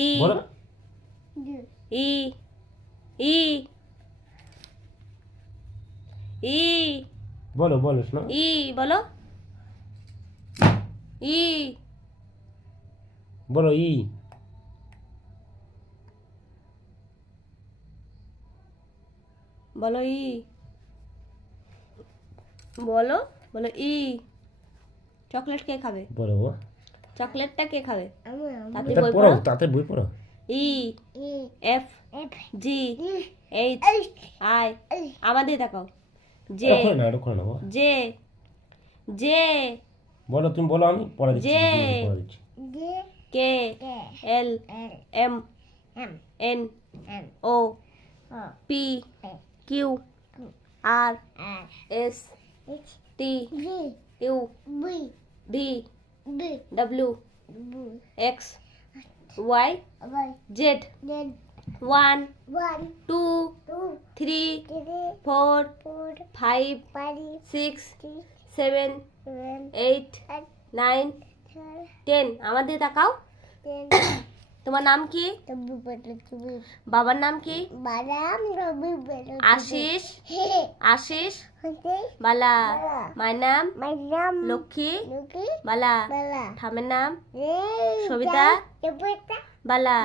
ই বলো ই ই ই বলো বলো শোনো ই বলো ই বলো ই বলো ই বলো বলো ই চকলেট কে খাবে বলো চকলেটটা কে খাবে তাতে তাতে বই পড়ো পড়ো তাতে বই পড়ো E F G H I আমাদের দেখাও জে ওটা করে নাও জে জে বলো তুমি বলো আমি পড়া দিচ্ছি জে পড়া দিচ্ছি K L M N O P Q R S T U V W X Y Z 1 2 3 4 5 6 7 8 9 10 আমাদের তাকাও তোমার নাম কি বাবার নাম কি আশিস আশিস বালা মায়ের নাম লক্ষ্মী বালা ঠামের নাম সবিতা বালা